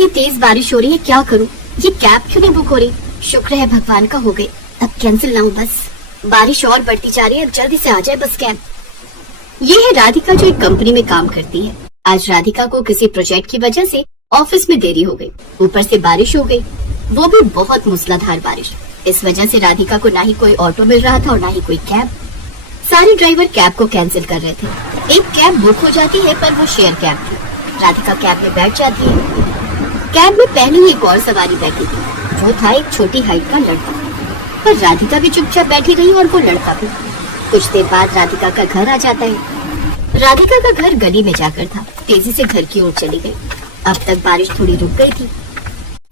इतनी तेज बारिश हो रही है, क्या करूं? ये कैब क्यों नहीं बुक हो रही? शुक्र है भगवान का हो गई। अब कैंसिल ना हो बस। बारिश और बढ़ती जा रही है, अब जल्दी से आ जाए बस कैब। ये है राधिका जो एक कंपनी में काम करती है। आज राधिका को किसी प्रोजेक्ट की वजह से ऑफिस में देरी हो गई, ऊपर से बारिश हो गई, वो भी बहुत मूसलाधार बारिश। इस वजह से राधिका को ना ही कोई ऑटो मिल रहा था और ना ही कोई कैब। सारे ड्राइवर कैब को कैंसिल कर रहे थे। एक कैब बुक हो जाती है पर वो शेयर कैब थी। राधिका कैब में बैठ जाती है। कैब में पहले ही एक और सवारी बैठी थी, वो था एक छोटी हाइट का लड़का। पर राधिका भी चुपचाप बैठी रही और वो लड़का भी। कुछ देर बाद राधिका का घर आ जाता है। राधिका का घर गली में जाकर था। तेजी से घर की ओर चली गई। अब तक बारिश थोड़ी रुक गई थी।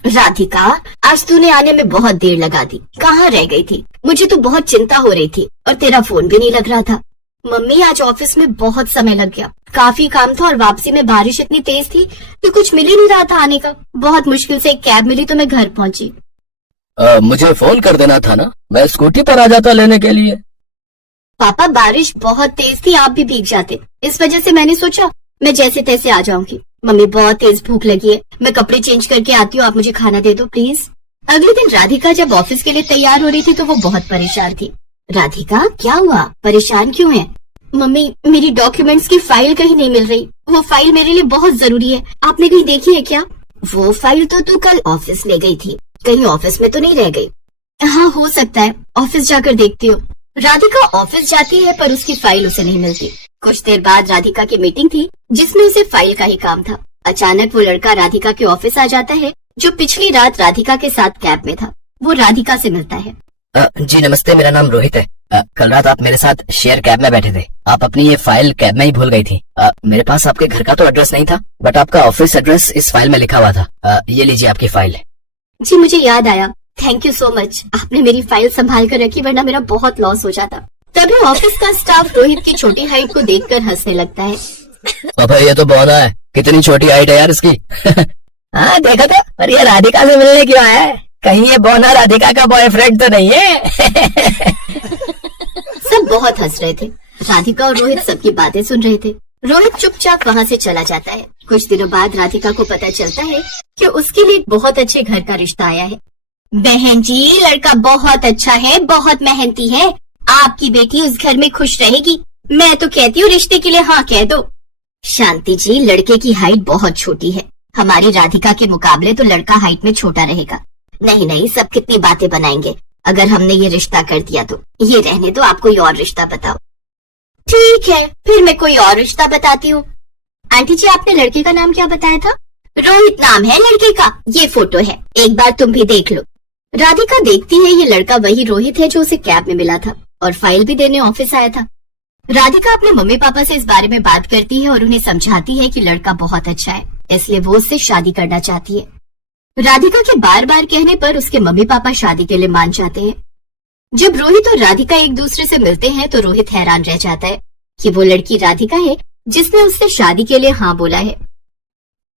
राधिका, आज तूने आने में बहुत देर लगा दी, कहाँ रह गई थी? मुझे तो बहुत चिंता हो रही थी और तेरा फोन भी नहीं लग रहा था। मम्मी, आज ऑफिस में बहुत समय लग गया, काफी काम था और वापसी में बारिश इतनी तेज थी कि कुछ मिल ही नहीं रहा था आने का। बहुत मुश्किल से एक कैब मिली तो मैं घर पहुंची। मुझे फोन कर देना था ना, मैं स्कूटी पर आ जाता लेने के लिए। पापा, बारिश बहुत तेज थी, आप भी भीग जाते, इस वजह से मैंने सोचा मैं जैसे तैसे आ जाऊंगी। मम्मी, बहुत तेज भूख लगी है, मैं कपड़े चेंज करके आती हूँ, आप मुझे खाना दे दो प्लीज। अगले दिन राधिका जब ऑफिस के लिए तैयार हो रही थी तो वो बहुत परेशान थी। राधिका, क्या हुआ? परेशान क्यों है? मम्मी, मेरी डॉक्यूमेंट्स की फाइल कहीं नहीं मिल रही। वो फाइल मेरे लिए बहुत जरूरी है, आपने कहीं देखी है क्या? वो फाइल तो तू कल ऑफिस ले गई थी, कहीं ऑफिस में तो नहीं रह गई? हाँ, हो सकता है, ऑफिस जाकर देखती हूँ। राधिका ऑफिस जाती है पर उसकी फाइल उसे नहीं मिलती। कुछ देर बाद राधिका की मीटिंग थी जिसमें उसे फाइल का ही काम था। अचानक वो लड़का राधिका के ऑफिस आ जाता है जो पिछली रात राधिका के साथ कैब में था। वो राधिका से मिलता है। जी नमस्ते, मेरा नाम रोहित है। कल रात आप मेरे साथ शेयर कैब में बैठे थे। आप अपनी ये फाइल कैब में ही भूल गई थी। मेरे पास आपके घर का तो एड्रेस नहीं था, बट आपका ऑफिस एड्रेस इस फाइल में लिखा हुआ था। ये लीजिए आपकी फाइल। जी, मुझे याद आया, थैंक यू सो मच। आपने मेरी फाइल संभाल कर रखी, वरना मेरा बहुत लॉस हो जाता। तभी ऑफिस का स्टाफ रोहित की छोटी हाइट को देखकर हंसने लगता है। पापा, ये तो बौना है, कितनी छोटी हाइट है यार इसकी। हाँ देखा था, पर ये राधिका से मिलने क्यों आया है? कहीं ये बौना राधिका का बॉयफ्रेंड तो नहीं है? सब बहुत हंस रहे थे। राधिका और रोहित सबकी बातें सुन रहे थे। रोहित चुपचाप वहाँ से चला जाता है। कुछ दिनों बाद राधिका को पता चलता है कि उसके लिए बहुत अच्छे घर का रिश्ता आया है। बहन जी, लड़का बहुत अच्छा है, बहुत मेहनती है, आपकी बेटी उस घर में खुश रहेगी। मैं तो कहती हूँ रिश्ते के लिए हाँ कह दो। शांति जी, लड़के की हाइट बहुत छोटी है, हमारी राधिका के मुकाबले तो लड़का हाइट में छोटा रहेगा। नहीं नहीं, सब कितनी बातें बनाएंगे, अगर हमने ये रिश्ता कर दिया तो। ये रहने दो, आप कोई और रिश्ता बताओ। ठीक है, फिर मैं कोई और रिश्ता बताती हूँ। आंटी जी, आपने लड़के का नाम क्या बताया था? रोहित नाम है लड़के का, ये फोटो है, एक बार तुम भी देख लो। राधिका देखती है ये लड़का वही रोहित है जो उसे कैब में मिला था और फाइल भी देने ऑफिस आया था। राधिका अपने मम्मी पापा से इस बारे में बात करती है और उन्हें समझाती है कि लड़का बहुत अच्छा है, इसलिए वो उससे शादी करना चाहती है। राधिका के बार बार कहने पर उसके मम्मी पापा शादी के लिए मान जाते हैं। जब रोहित और राधिका एक दूसरे से मिलते हैं तो रोहित हैरान रह जाता है कि वो लड़की राधिका है जिसने उससे शादी के लिए हाँ बोला है।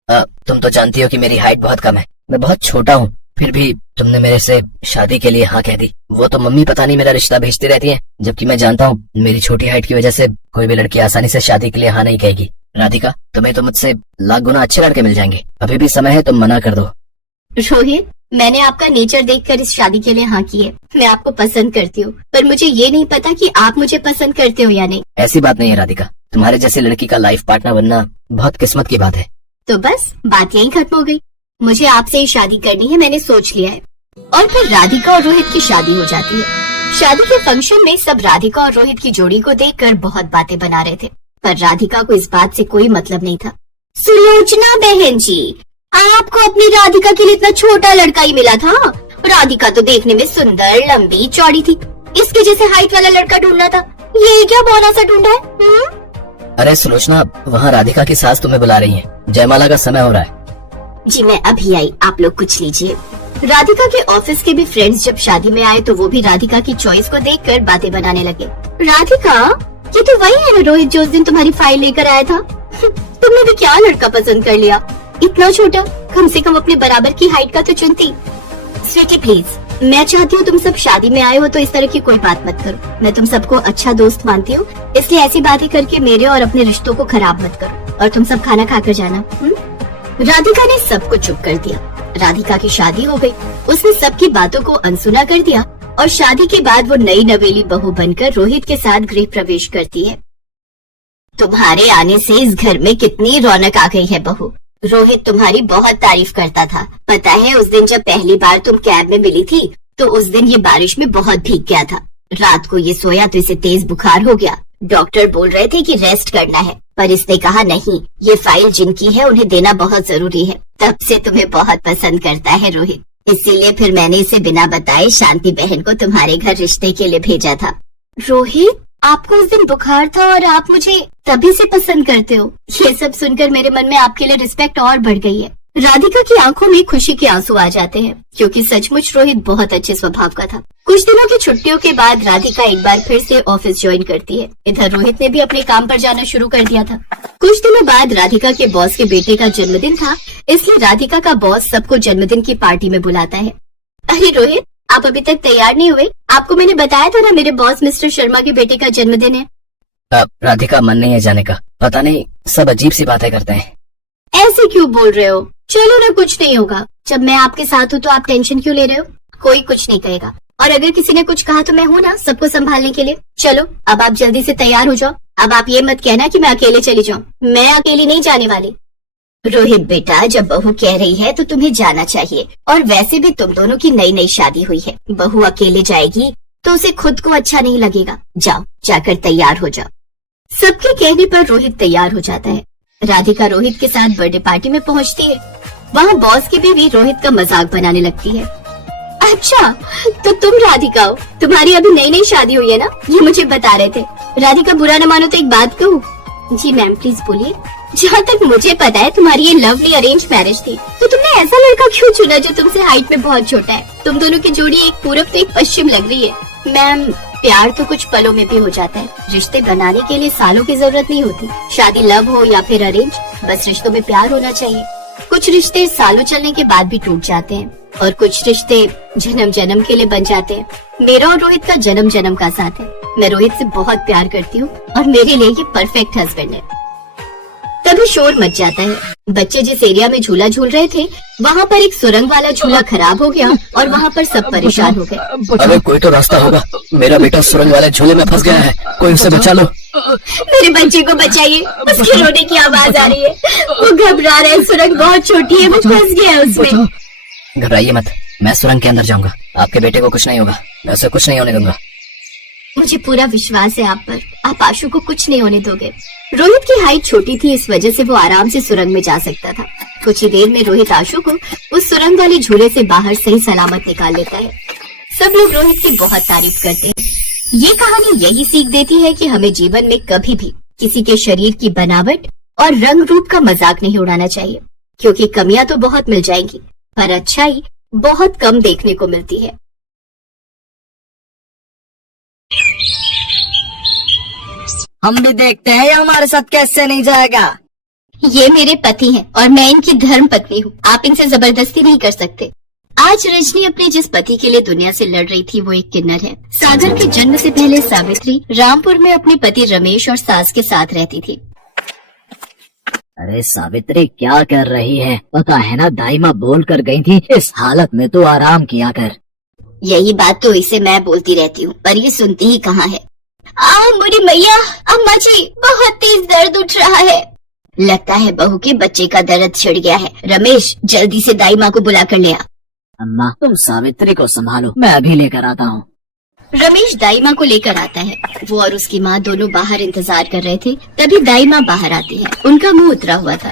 तुम तो जानती हो कि मेरी हाइट बहुत कम है, मैं बहुत छोटा हूँ, फिर भी तुमने मेरे से शादी के लिए हाँ कह दी। वो तो मम्मी पता नहीं मेरा रिश्ता भेजती रहती है, जबकि मैं जानता हूँ मेरी छोटी हाइट की वजह से कोई भी लड़की आसानी से शादी के लिए हाँ नहीं कहेगी। राधिका, तुम्हें तो मुझसे लाख गुना अच्छे लड़के मिल जाएंगे, अभी भी समय है, तुम मना कर दो। रोहित, मैंने आपका नेचर देखकर इस शादी के लिए हाँ की है। मैं आपको पसंद करती हूँ, पर मुझे ये नहीं पता कि आप मुझे पसंद करते हो या नहीं। ऐसी बात नहीं है राधिका, तुम्हारे जैसी लड़की का लाइफ पार्टनर बनना बहुत किस्मत की बात है। तो बस बात यहीं खत्म हो गई। मुझे आपसे ही शादी करनी है, मैंने सोच लिया है। और फिर राधिका और रोहित की शादी हो जाती है। शादी के फंक्शन में सब राधिका और रोहित की जोड़ी को देखकर बहुत बातें बना रहे थे, पर राधिका को इस बात से कोई मतलब नहीं था। सुलोचना बहन जी, आपको अपनी राधिका के लिए इतना छोटा लड़का ही मिला था? राधिका तो देखने में सुंदर, लंबी, चौड़ी थी, इसके जैसे हाइट वाला लड़का ढूंढना था। ये क्या बौना सा ढूंढा है? अरे सुलोचना, वहाँ राधिका की सास तुम्हें बुला रही है, जयमाला का समय हो रहा है। जी मैं अभी आई, आप लोग कुछ लीजिए। राधिका के ऑफिस के भी फ्रेंड्स जब शादी में आए तो वो भी राधिका की चॉइस को देखकर बातें बनाने लगे। राधिका, ये तो वही है ना रोहित जो उस दिन तुम्हारी फाइल लेकर आया था? तुमने भी क्या लड़का पसंद कर लिया, इतना छोटा, कम से कम अपने बराबर की हाइट का तो चुनती। स्वीटी प्लीज, मैं चाहती हूँ तुम सब शादी में आए हो तो इस तरह की कोई बात मत करो। मैं तुम सबको अच्छा दोस्त मानती हूँ, इसलिए ऐसी बातें करके मेरे और अपने रिश्तों को खराब मत करो। और तुम सब खाना खाकर जाना। राधिका ने सबको चुप कर दिया। राधिका की शादी हो गई। उसने सबकी बातों को अनसुना कर दिया और शादी के बाद वो नई नवेली बहू बनकर रोहित के साथ गृह प्रवेश करती है। तुम्हारे आने से इस घर में कितनी रौनक आ गई है बहू। रोहित तुम्हारी बहुत तारीफ करता था। पता है उस दिन जब पहली बार तुम कैब में मिली थी तो उस दिन ये बारिश में बहुत भीग गया था। रात को ये सोया तो इसे तेज बुखार हो गया। डॉक्टर बोल रहे थे कि रेस्ट करना है, पर इसने कहा नहीं, ये फाइल जिनकी है उन्हें देना बहुत जरूरी है। तब से तुम्हें बहुत पसंद करता है रोहित, इसीलिए फिर मैंने इसे बिना बताए शांति बहन को तुम्हारे घर रिश्ते के लिए भेजा था। रोहित, आपको उस दिन बुखार था और आप मुझे तभी से पसंद करते हो। ये सब सुनकर मेरे मन में आपके लिए रिस्पेक्ट और बढ़ गई है। राधिका की आंखों में खुशी के आंसू आ जाते हैं, क्योंकि सचमुच रोहित बहुत अच्छे स्वभाव का था। कुछ दिनों की छुट्टियों के बाद राधिका एक बार फिर से ऑफिस ज्वाइन करती है। इधर रोहित ने भी अपने काम पर जाना शुरू कर दिया था। कुछ दिनों बाद राधिका के बॉस के बेटे का जन्मदिन था, इसलिए राधिका का बॉस सबको जन्मदिन की पार्टी में बुलाता है। अरे रोहित, आप अभी तक तैयार नहीं हुए? आपको मैंने बताया था ना मेरे बॉस मिस्टर शर्मा के बेटे का जन्मदिन है। राधिका, मन नहीं है जाने का। पता नहीं सब अजीब सी बातें करते हैं। ऐसे क्यों बोल रहे हो? चलो ना, कुछ नहीं होगा। जब मैं आपके साथ हूँ तो आप टेंशन क्यों ले रहे हो? कोई कुछ नहीं कहेगा, और अगर किसी ने कुछ कहा तो मैं हूँ ना सबको संभालने के लिए। चलो अब आप जल्दी से तैयार हो जाओ। अब आप ये मत कहना कि मैं अकेले चली जाऊँ। मैं अकेली नहीं जाने वाली। रोहित बेटा, जब बहू कह रही है तो तुम्हें जाना चाहिए, और वैसे भी तुम दोनों की नई नई शादी हुई है। बहू अकेले जाएगी तो उसे खुद को अच्छा नहीं लगेगा। जाओ, जाकर तैयार हो जाओ। सबके कहने पर रोहित तैयार हो जाता है। राधिका रोहित के साथ बर्थडे पार्टी में पहुंचती है। वहाँ बॉस की बीवी रोहित का मजाक बनाने लगती है। अच्छा, तो तुम राधिका हो? तुम्हारी अभी नई नई शादी हुई है ना? ये मुझे बता रहे थे। राधिका, बुरा न मानो तो एक बात कहूँ। जी मैम, प्लीज बोलिए। जहाँ तक मुझे पता है तुम्हारी ये लवली अरेंज मैरिज थी, तो तुमने ऐसा लड़का क्यों चुना जो तुमसे हाइट में बहुत छोटा है? तुम दोनों की जोड़ी एक पूरब तो एक पश्चिम लग रही है। मैम, प्यार तो कुछ पलों में भी हो जाता है। रिश्ते बनाने के लिए सालों की जरूरत नहीं होती। शादी लव हो या फिर अरेंज, बस रिश्तों में प्यार होना चाहिए। कुछ रिश्ते सालों चलने के बाद भी टूट जाते हैं, और कुछ रिश्ते जन्म जन्म के लिए बन जाते हैं। मेरा और रोहित का जन्म जन्म का साथ है। मैं रोहित से बहुत प्यार करती हूँ और मेरे लिए ये परफेक्ट हस्बैंड है। तभी शोर मच जाता है। बच्चे जिस एरिया में झूला झूल रहे थे वहाँ पर एक सुरंग वाला झूला खराब हो गया और वहाँ पर सब परेशान हो गए। अरे कोई तो रास्ता होगा, मेरा बेटा सुरंग वाले झूले में फंस गया है, कोई उसे बचा लो। मेरे बच्चे को बचाइए, उसके रोने की आवाज आ रही है। वो घबरा रहा है, सुरंग बहुत छोटी है, वो फंस गया है उसमें। घबराइए मत, मैं सुरंग के अंदर जाऊंगा। आपके बेटे को कुछ नहीं होगा, मैं उसे कुछ नहीं होने दूंगा। मुझे पूरा विश्वास है आप पर। आप आशु को कुछ नहीं होने दोगे। रोहित की हाइट छोटी थी, इस वजह से वो आराम से सुरंग में जा सकता था। कुछ ही देर में रोहित आशु को उस सुरंग वाले झूले से बाहर सही सलामत निकाल लेता है। सब लोग रोहित की बहुत तारीफ करते हैं। ये कहानी यही सीख देती है कि हमें जीवन में कभी भी किसी के शरीर की बनावट और रंग रूप का मजाक नहीं उड़ाना चाहिए, क्योंकि कमियां तो बहुत मिल जाएंगी पर अच्छाई बहुत कम देखने को मिलती है। हम भी देखते हैं हमारे साथ कैसे नहीं जाएगा। ये मेरे पति हैं और मैं इनकी धर्म पत्नी हूँ। आप इनसे जबरदस्ती नहीं कर सकते। आज रजनी अपने जिस पति के लिए दुनिया से लड़ रही थी वो एक किन्नर है। सागर के जन्म से पहले सावित्री रामपुर में अपने पति रमेश और सास के साथ रहती थी। अरे सावित्री, क्या कर रही है? पता है ना, दाई माँ बोल कर गई थी इस हालत में तो आराम किया कर। यही बात तो इसे मैं बोलती रहती हूँ, पर ये सुनती ही कहाँ है। मेरी मैया, अम्मा जी, बहुत तेज दर्द उठ रहा है। लगता है बहू के बच्चे का दर्द छिड़ गया है। रमेश, जल्दी से दाई माँ को बुला कर ले आ। अम्मा, तुम सावित्री को संभालो, मैं अभी लेकर आता हूँ। रमेश दाई माँ को लेकर आता है। वो और उसकी माँ दोनों बाहर इंतजार कर रहे थे। तभी दाई माँ बाहर आती है। उनका मुंह उतरा हुआ था।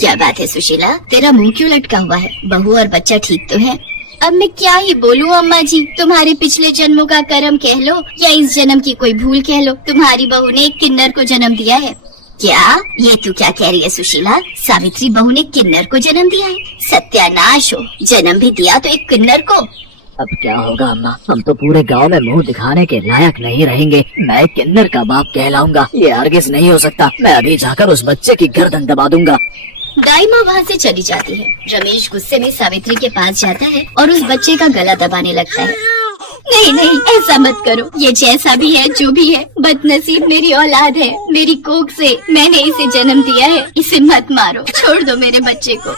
क्या बात है सुशीला, तेरा मुंह क्यों लटका हुआ है? बहू और बच्चा ठीक तो है? अब मैं क्या ही बोलूं अम्मा जी, तुम्हारे पिछले जन्मों का कर्म कह लो या इस जन्म की कोई भूल कह लो, तुम्हारी बहू ने एक किन्नर को जन्म दिया है। क्या? ये तू क्या कह रही है सुशीला? सावित्री बहू ने किन्नर को जन्म दिया है? सत्यानाश हो, जन्म भी दिया तो एक किन्नर को। अब क्या होगा अम्मा, हम तो पूरे गांव में मुंह दिखाने के लायक नहीं रहेंगे। मैं किन्नर का बाप कहलाऊंगा, ये हरगिज नहीं हो सकता। मैं अभी जाकर उस बच्चे की गर्दन दबा दूंगा। दाई माँ वहाँ से चली जाती है। रमेश गुस्से में सावित्री के पास जाता है और उस बच्चे का गला दबाने लगता है। नहीं नहीं, ऐसा मत करो। ये जैसा भी है, जो भी है, बदनसीब मेरी औलाद है। मेरी कोख से मैंने इसे जन्म दिया है। इसे मत मारो, छोड़ दो मेरे बच्चे को।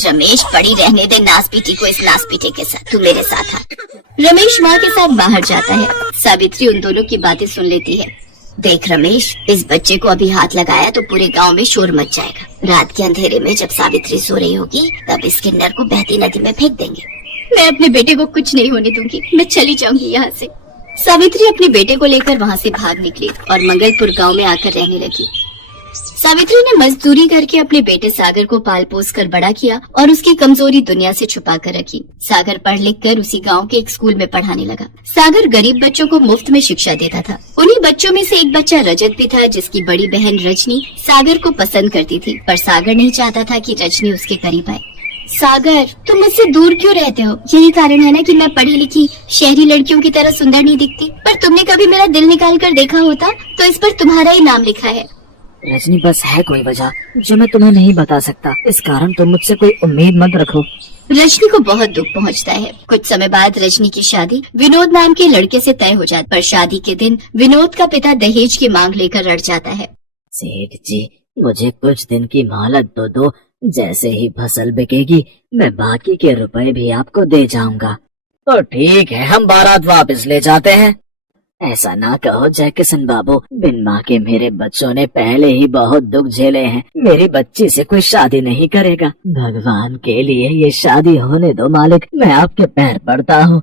रमेश, पड़ी रहने दे नास पीटी को इस नास पीटे के साथ। तू मेरे साथ आ। रमेश माँ के साथ बाहर जाता है। सावित्री उन दोनों की बातें सुन लेती है। देख रमेश, इस बच्चे को अभी हाथ लगाया तो पूरे गांव में शोर मच जाएगा। रात के अंधेरे में जब सावित्री सो रही होगी तब इस किन्नर को बहती नदी में फेंक देंगे। मैं अपने बेटे को कुछ नहीं होने दूंगी। मैं चली जाऊंगी यहाँ से। सावित्री अपने बेटे को लेकर वहाँ से भाग निकली और मंगलपुर गांव में आकर रहने लगी। सावित्री ने मजदूरी करके अपने बेटे सागर को पाल पोस कर बड़ा किया और उसकी कमजोरी दुनिया से छुपा कर रखी। सागर पढ़ लिख कर उसी गांव के एक स्कूल में पढ़ाने लगा। सागर गरीब बच्चों को मुफ्त में शिक्षा देता था। उन्हीं बच्चों में से एक बच्चा रजत भी था, जिसकी बड़ी बहन रजनी सागर को पसंद करती थी, पर सागर नहीं चाहता था कि रजनी उसके करीब आए। सागर, तुम मुझसे दूर क्यों रहते हो? यही कारण है ना कि मैं पढ़ी लिखी शहरी लड़कियों की तरह सुंदर नहीं दिखती। पर तुमने कभी मेरा दिल निकाल कर देखा होता तो इस पर तुम्हारा ही नाम लिखा है। रजनी, बस है कोई वजह जो मैं तुम्हें नहीं बता सकता। इस कारण तुम मुझसे कोई उम्मीद मत रखो। रजनी को बहुत दुख पहुंचता है। कुछ समय बाद रजनी की शादी विनोद नाम के लड़के से तय हो जाती, पर शादी के दिन विनोद का पिता दहेज की मांग लेकर अड़ जाता है। सेठ जी, मुझे कुछ दिन की मोहलत तो दो। जैसे ही फसल बिकेगी मैं बाकी के रुपए भी आपको दे जाऊंगा। तो ठीक है, हम बारात वापस ले जाते हैं। ऐसा ना कहो जयकिशन बाबू, बिन माँ के मेरे बच्चों ने पहले ही बहुत दुख झेले हैं। मेरी बच्ची से कोई शादी नहीं करेगा। भगवान के लिए ये शादी होने दो मालिक, मैं आपके पैर पड़ता हूँ।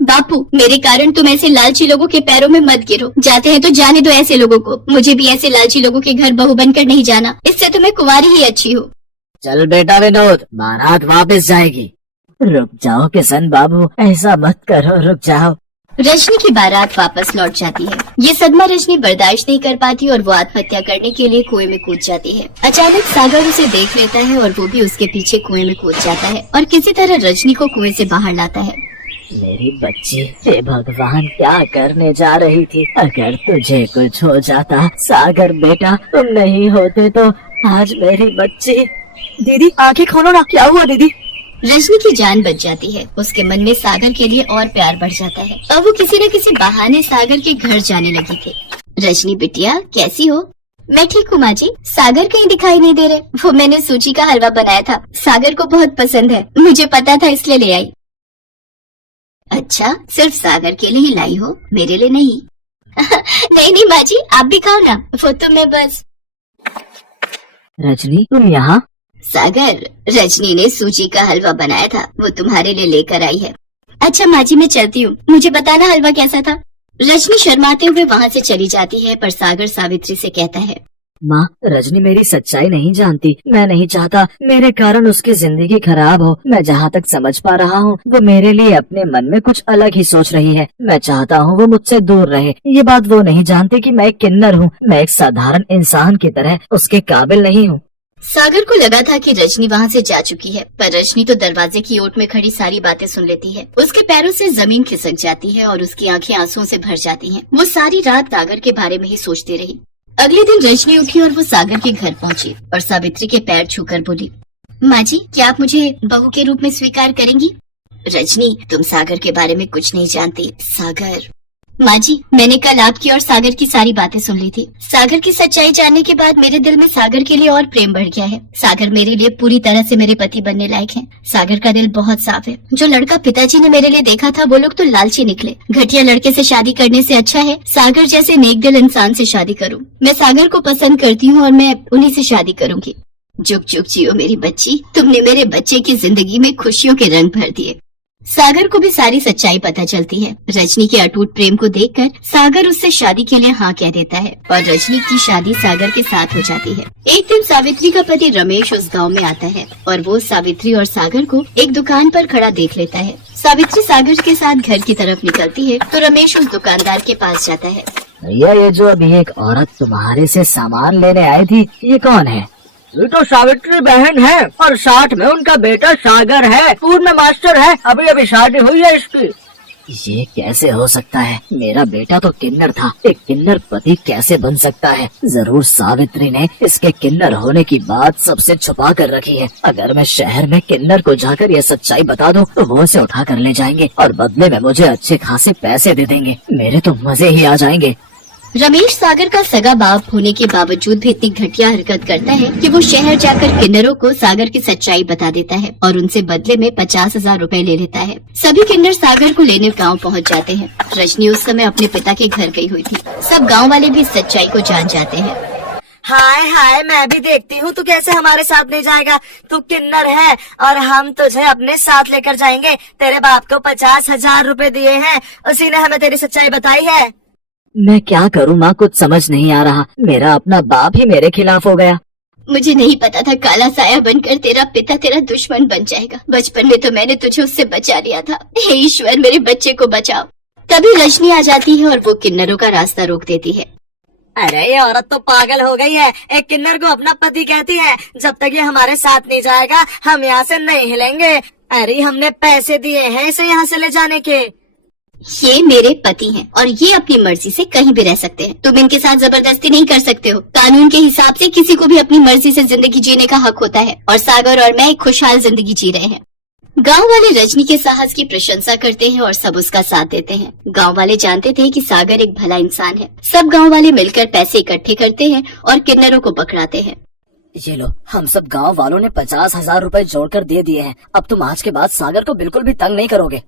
बापू, मेरे कारण तुम ऐसे लालची लोगों के पैरों में मत गिरो। जाते हैं तो जाने दो ऐसे लोगों को। मुझे भी ऐसे लालची लोगों के घर बहू बनकर नहीं जाना। इससे तुम्हें कुंवारी ही अच्छी हो। चल बेटा विनोद, बारात वापस जाएगी। रुक जाओ किशन बाबू, ऐसा मत करो, रुक जाओ। रजनी की बारात वापस लौट जाती है। ये सदमा रजनी बर्दाश्त नहीं कर पाती और वो आत्महत्या करने के लिए कुएं में कूद जाती है। अचानक सागर उसे देख लेता है और वो भी उसके पीछे कुएं में कूद जाता है और किसी तरह रजनी को कुएं से बाहर लाता है। मेरी बच्ची, हे भगवान, क्या करने जा रही थी? अगर तुझे कुछ हो जाता सागर बेटा, तुम नहीं होते तो आज मेरी बच्ची। दीदी, आंखें खोलो ना, क्या हुआ दीदी? रजनी की जान बच जाती है। उसके मन में सागर के लिए और प्यार बढ़ जाता है। अब वो किसी न किसी बहाने सागर के घर जाने लगी थी। रजनी बिटिया, कैसी हो? मैं ठीक हूँ माँ जी। सागर कहीं दिखाई नहीं दे रहे। वो मैंने सूजी का हलवा बनाया था, सागर को बहुत पसंद है। मुझे पता था इसलिए ले आई। अच्छा, सिर्फ सागर के लिए ही लाई हो, मेरे लिए नहीं? नहीं नहीं माँ जी, आप भी खाओ ना। वो तो मैं बस। रजनी, तुम यहाँ? सागर, रजनी ने सूजी का हलवा बनाया था, वो तुम्हारे लिए लेकर आई है। अच्छा माँ जी, मैं चलती हूँ। मुझे बताना हलवा कैसा था। रजनी शर्माते हुए वहाँ से चली जाती है, पर सागर सावित्री से कहता है, माँ, रजनी मेरी सच्चाई नहीं जानती। मैं नहीं चाहता मेरे कारण उसकी जिंदगी खराब हो। मैं जहाँ तक समझ पा रहा हूँ वो मेरे लिए अपने मन में कुछ अलग ही सोच रही है। मैं चाहता हूँ वो मुझसे दूर रहे। ये बात वो नहीं जानती कि मैं एक किन्नर हूँ। मैं एक साधारण इंसान की तरह उसके काबिल नहीं हूँ। सागर को लगा था कि रजनी वहाँ से जा चुकी है, पर रजनी तो दरवाजे की ओट में खड़ी सारी बातें सुन लेती है। उसके पैरों से जमीन खिसक जाती है और उसकी आंखें आंसुओं से भर जाती हैं। वो सारी रात सागर के बारे में ही सोचती रही। अगले दिन रजनी उठी और वो सागर के घर पहुंची और सावित्री के पैर छूकर बोली, माँ जी, क्या आप मुझे बहू के रूप में स्वीकार करेंगी? रजनी, तुम सागर के बारे में कुछ नहीं जानती। सागर, माँ जी, मैंने कल आपकी और सागर की सारी बातें सुन ली थी। सागर की सच्चाई जानने के बाद मेरे दिल में सागर के लिए और प्रेम बढ़ गया है। सागर मेरे लिए पूरी तरह से मेरे पति बनने लायक है। सागर का दिल बहुत साफ है। जो लड़का पिताजी ने मेरे लिए देखा था वो लोग तो लालची निकले। घटिया लड़के से शादी करने से अच्छा है सागर जैसे नेक दिल इंसान से शादी करूँ। मैं सागर को पसंद करती हूँ और मैं उन्हीं से शादी करूंगी। जुग जुग जियो मेरी बच्ची, तुमने मेरे बच्चे की जिंदगी में खुशियों के रंग भर दिए। सागर को भी सारी सच्चाई पता चलती है। रजनी के अटूट प्रेम को देखकर सागर उससे शादी के लिए हाँ कह देता है और रजनी की शादी सागर के साथ हो जाती है। एक दिन सावित्री का पति रमेश उस गांव में आता है और वो सावित्री और सागर को एक दुकान पर खड़ा देख लेता है। सावित्री सागर के साथ घर की तरफ निकलती है तो रमेश उस दुकानदार के पास जाता है। भैया, ये जो अभी एक औरत तुम्हारे से सामान लेने आई थी, ये कौन है? ये तो सावित्री बहन है और साथ में उनका बेटा सागर है, पूर्ण मास्टर है। अभी अभी शादी हुई है इसकी। ये कैसे हो सकता है? मेरा बेटा तो किन्नर था, एक किन्नर पति कैसे बन सकता है? जरूर सावित्री ने इसके किन्नर होने की बात सबसे छुपा कर रखी है। अगर मैं शहर में किन्नर को जाकर ये सच्चाई बता दूं तो वो इसे उठा कर ले जाएंगे और बदले में मुझे अच्छे खासे पैसे दे देंगे। मेरे तो मजे ही आ जाएंगे। रमेश सागर का सगा बाप होने के बावजूद भी इतनी घटिया हरकत करता है कि वो शहर जाकर किन्नरों को सागर की सच्चाई बता देता है और उनसे बदले में 50,000 रुपए ले लेता है। सभी किन्नर सागर को लेने गांव पहुंच जाते हैं। रजनी उस समय अपने पिता के घर गई हुई थी। सब गांव वाले भी इस सच्चाई को जान जाते हैं। हाय हाय, मैं भी देखती हूँ तू कैसे हमारे साथ नहीं जाएगा। तू किन्नर है और हम तुझे अपने साथ लेकर जाएंगे। तेरे बाप को 50,000 रुपए दिए हैं, उसी ने हमें तेरी सच्चाई बताई है। मैं क्या करूँ माँ, कुछ समझ नहीं आ रहा। मेरा अपना बाप ही मेरे खिलाफ हो गया। मुझे नहीं पता था काला साया बनकर तेरा पिता तेरा दुश्मन बन जाएगा। बचपन में तो मैंने तुझे उससे बचा लिया था। हे ईश्वर, मेरे बच्चे को बचाओ। तभी रजनी आ जाती है और वो किन्नरों का रास्ता रोक देती है। अरे ये औरत तो पागल हो गई है। एक किन्नर को अपना पति कहती है। जब तक ये हमारे साथ नहीं जाएगा हम यहाँ से नहीं हिलेंगे। अरे हमने पैसे दिए हैं इसे यहाँ से ले जाने के। ये मेरे पति हैं और ये अपनी मर्जी से कहीं भी रह सकते हैं। तुम इनके साथ जबरदस्ती नहीं कर सकते हो। कानून के हिसाब से किसी को भी अपनी मर्जी से जिंदगी जीने का हक होता है और सागर और मैं एक खुशहाल जिंदगी जी रहे हैं। गांव वाले रजनी के साहस की प्रशंसा करते हैं और सब उसका साथ देते हैं। गांव वाले जानते थे कि सागर एक भला इंसान है। सब गांव वाले मिलकर पैसे इकट्ठे करते हैं और किन्नरों को पकड़ाते हैं। ये लो, हम सब गांव वालों ने 50,000 रुपए जोड़कर दे दिए हैं। अब तुम आज के बाद सागर को बिल्कुल भी तंग नहीं करोगे।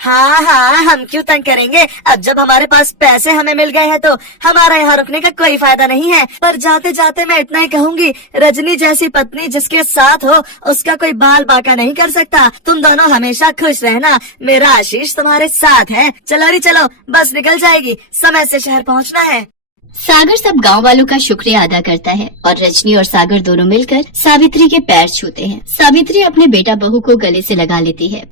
हाँ हाँ, हम क्यों तंग करेंगे। अब जब हमारे पास पैसे हमें मिल गए हैं तो हमारा यहाँ रुकने का कोई फायदा नहीं है। पर जाते जाते मैं इतना ही कहूँगी, रजनी जैसी पत्नी जिसके साथ हो उसका कोई बाल बाका नहीं कर सकता। तुम दोनों हमेशा खुश रहना। मेरा आशीष तुम्हारे साथ है। चलो रे चलो, बस निकल जाएगी, समय से शहर पहुँचना है। सागर सब गांव वालों का शुक्रिया अदा करता है और रजनी और सागर दोनों मिलकर सावित्री के पैर छूते हैं। सावित्री अपने बेटा बहू को गले से लगा लेती है